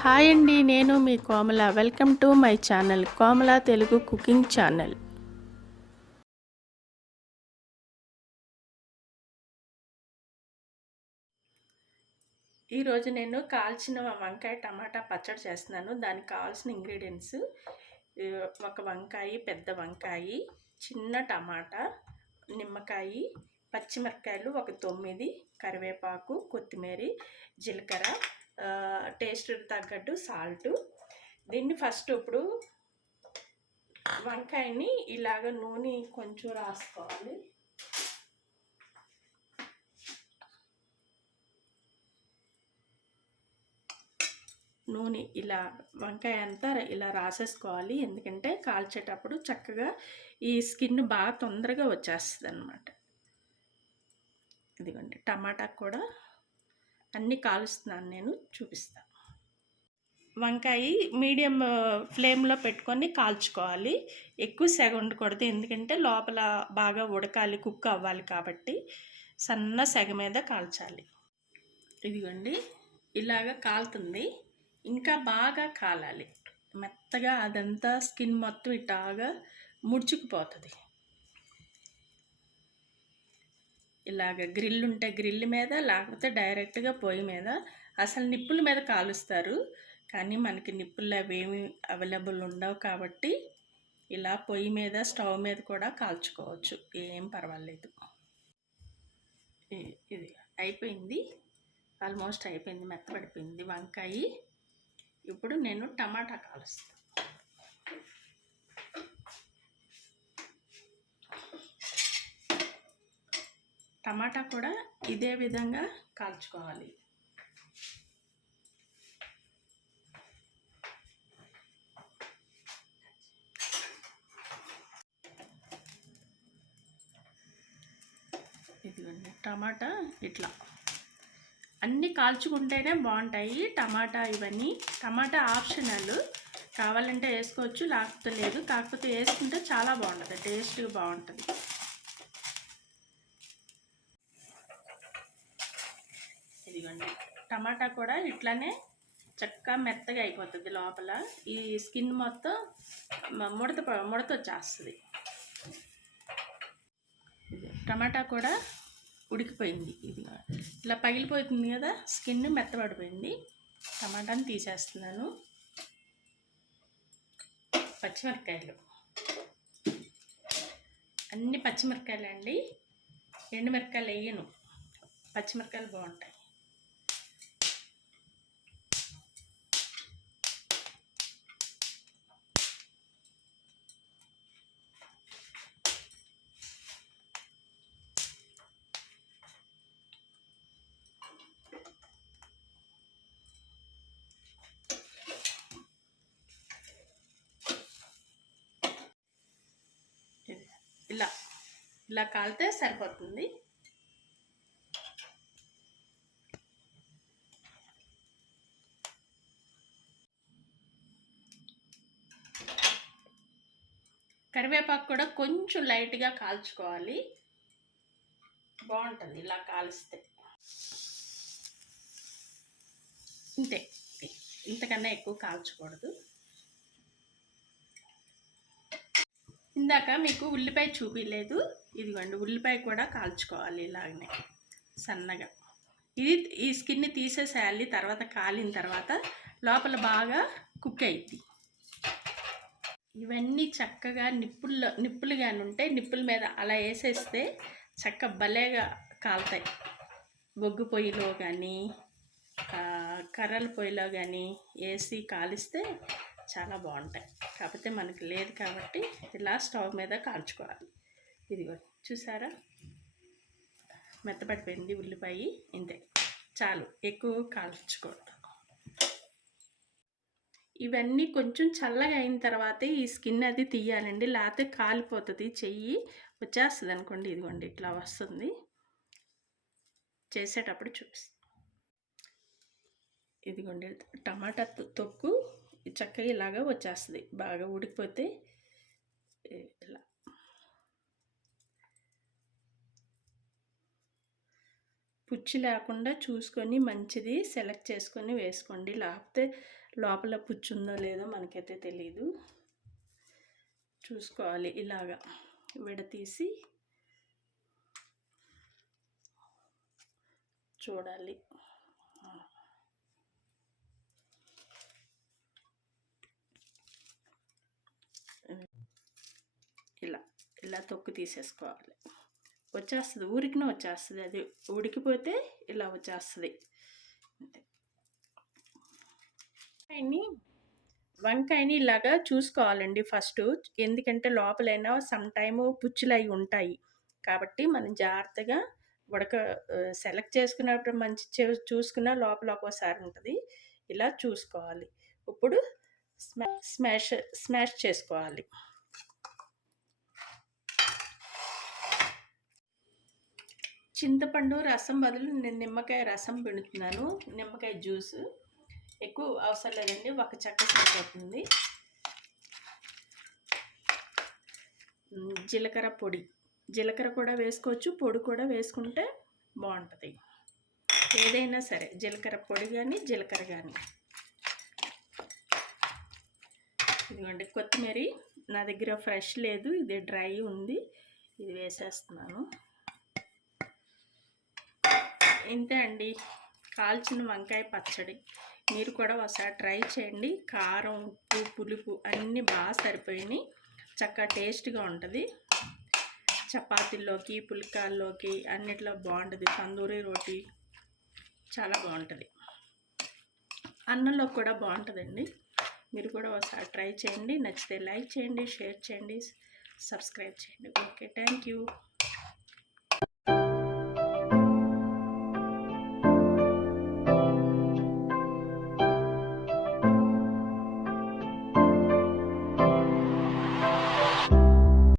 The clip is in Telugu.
హాయ్ అండి, నేను మీ Komala. Welcome to my channel Komala Telugu cooking channel. ఈరోజు నేను కాల్చిన వంకాయ టమాటా పచ్చడి చేస్తున్నాను. దానికి కావాల్సిన ఇంగ్రీడియంట్స్: ఒక వంకాయ, పెద్ద వంకాయ, చిన్న టమాటా, నిమ్మకాయ, పచ్చిమిరపకాయలు ఒక 9, కరివేపాకు, కొత్తిమీర, జీలకర్ర, టేస్ట్ తగ్గట్టు సాల్ట్. దీన్ని ఫస్ట్ ఇప్పుడు వంకాయని ఇలాగ నూనె కొంచెం రాసుకోవాలి. నూనె ఇలా వంకాయ అంతా ఇలా రాసేసుకోవాలి. ఎందుకంటే కాల్చేటప్పుడు చక్కగా ఈ స్కిన్ బాగా తొందరగా వచ్చేస్తుంది అన్నమాట. ఇదిగోండి, టమాటా కూడా అన్నీ కాలుస్తున్నాను, నేను చూపిస్తాను. వంకాయ మీడియం ఫ్లేమ్లో పెట్టుకొని కాల్చుకోవాలి. ఎక్కువ సెగ ఉండకూడదు, ఎందుకంటే లోపల బాగా ఉడకాలి, కుక్ అవ్వాలి కాబట్టి సన్న సెగ మీద కాల్చాలి. ఇదిగోండి, ఇలాగ కాలుతుంది. ఇంకా బాగా కాలాలి, మెత్తగా అదంతా స్కిన్ మొత్తం ఇట్లాగా ముడుచుకుపోతుంది. ఇలాగ గ్రిల్ ఉంటే గ్రిల్ మీద, లేకపోతే డైరెక్ట్గా పొయ్యి మీద. అసలు నిప్పుల మీద కాలుస్తారు, కానీ మనకి నిప్పులు అవేమి అవైలబుల్ ఉండవు కాబట్టి ఇలా పొయ్యి మీద, స్టవ్ మీద కూడా కాల్చుకోవచ్చు, ఏం పర్వాలేదు. ఇది అయిపోయింది, ఆల్మోస్ట్ అయిపోయింది, మెత్తపడిపోయింది వంకాయ. ఇప్పుడు నేను టమాటా కాలుస్తాను. టమాటా కూడా ఇదే విధంగా కాల్చుకోవాలి. ఇదిగోండి, టమాటా ఇట్లా అన్నీ కాల్చుకుంటేనే బాగుంటాయి టమాటా. ఇవన్నీ టమాటా ఆప్షనల్, కావాలంటే వేసుకోవచ్చు, లేకపోతే లేదు. కాకపోతే వేసుకుంటే చాలా బాగుంటుంది, టేస్ట్గా బాగుంటుంది. ఇదిగోండి, టమాటా కూడా ఇట్లానే చక్కగా మెత్తగా అయిపోతుంది. లోపల ఈ స్కిన్ మొత్తం ముడత వచ్చేస్తుంది. టమాటా కూడా ఉడికిపోయింది. ఇది ఇలా పగిలిపోతుంది కదా, స్కిన్ మెత్తబడిపోయింది. టమాటాని తీసేస్తున్నాను. పచ్చిమిరపకాయలు, అన్ని పచ్చిమిరపకాయలు అండి, ఎండుమిరపకాయలు వేయను, పచ్చిమిరపకాయలు బాగుంటాయి. ఇలా ఇలా కాలితే సరిపోతుంది. కరివేపాకు కూడా కొంచెం లైట్గా కాల్చుకోవాలి, బాగుంటుంది ఇలా కాలిస్తే. ఇంతే, ఇంతకన్నా ఎక్కువ కాల్చకూడదు. ఇందాక మీకు ఉల్లిపాయ చూపించలేదు, ఇదిగోండి, ఉల్లిపాయ కూడా కాల్చుకోవాలి ఇలాగనే సన్నగా. ఈ స్కిన్ని తీసేసేయాలి, తర్వాత కాలిన తర్వాత లోపల బాగా కుక్ అయింది. ఇవన్నీ చక్కగా నిప్పులుగాని ఉంటే నిప్పుల మీద అలా వేసేస్తే చక్క భలేగా కాలుతాయి. బొగ్గు పొయ్యిలో కానీ కర్రల పొయ్యిలో కానీ వేసి కాలిస్తే చాలా బాగుంటాయి. కాకపోతే మనకి లేదు కాబట్టి ఇలా స్టవ్ మీద కాల్చుకోవాలి. ఇదిగో చూసారా, మెత్తపడిపోయింది ఉల్లిపాయ. ఇంతే, చాలు, ఎక్కువ కాల్చుకోవద్దు. ఇవన్నీ కొంచెం చల్లగా అయిన తర్వాతే ఈ స్కిన్ అది తీయాలండి, లేకపోతే కాలిపోతుంది, చెయ్యి వచ్చేస్తుంది అనుకోండి. ఇదిగోండి, ఇట్లా వస్తుంది. చేసేటప్పుడు చూపిస్తాను. ఇదిగోండి, టమాటా తొక్కు చక్కగా ఇలాగా వచ్చేస్తుంది, బాగా ఉడికిపోతే ఇలా. పుచ్చు లేకుండా చూసుకొని మంచిది సెలెక్ట్ చేసుకొని వేసుకోండి. లేకపోతే లోపల పుచ్చు ఉందో లేదో మనకైతే తెలీదు. చూసుకోవాలి. ఇలాగా విడతీసి చూడాలి. ఇలా ఇలా తొక్కు తీసేసుకోవాలి. వచ్చేస్తుంది, ఊరికినే వచ్చేస్తుంది. అది ఉడికిపోతే ఇలా వచ్చేస్తుంది. అంతే. వంకాయని ఇలాగా చూసుకోవాలండి ఫస్ట్. ఎందుకంటే లోపలైనా సమ్ టైము పుచ్చులు అవి ఉంటాయి. కాబట్టి మనం జాగ్రత్తగా సెలెక్ట్ చేసుకున్నప్పుడు మంచి చూసుకున్న లోపల ఒక్కోసారి ఉంటుంది. ఇలా చూసుకోవాలి. ఇప్పుడు స్మాష్ చేసుకోవాలి. చింతపండు రసం బదులు నేను నిమ్మకాయ రసం పిండుతున్నాను. నిమ్మకాయ జ్యూస్ ఎక్కువ అవసరం లేదండి, ఒక చెక్క సరిపోతుంది. జీలకర్ర పొడి, జీలకర్ర కూడా వేసుకోవచ్చు, పొడి కూడా వేసుకుంటే బాగుంటుంది. ఏదైనా సరే, జీలకర్ర పొడి కానీ జీలకర్ర కానీ. ఇదిగోండి కొత్తిమీర నా దగ్గర ఫ్రెష్ లేదు, ఇది డ్రై ఉంది, ఇది వేసేస్తున్నాను. ఇంతే అండి కాల్చిన వంకాయ పచ్చడి. మీరు కూడా ఒకసారి ట్రై చేయండి. కారం, ఉప్పు, పులుపు అన్నీ బాగా సరిపోయినాయి. చక్కగా టేస్ట్గా ఉంటుంది. చపాతీల్లోకి, పుల్కాల్లోకి అన్నిట్లో బాగుంటుంది. తందూరి రోటీ చాలా బాగుంటుంది. అన్నంలో కూడా బాగుంటుందండి. మీరు కూడా ఒకసారి ట్రై చేయండి. నచ్చితే లైక్ చేయండి, షేర్ చేయండి, సబ్స్క్రైబ్ చేయండి. Okay, thank you.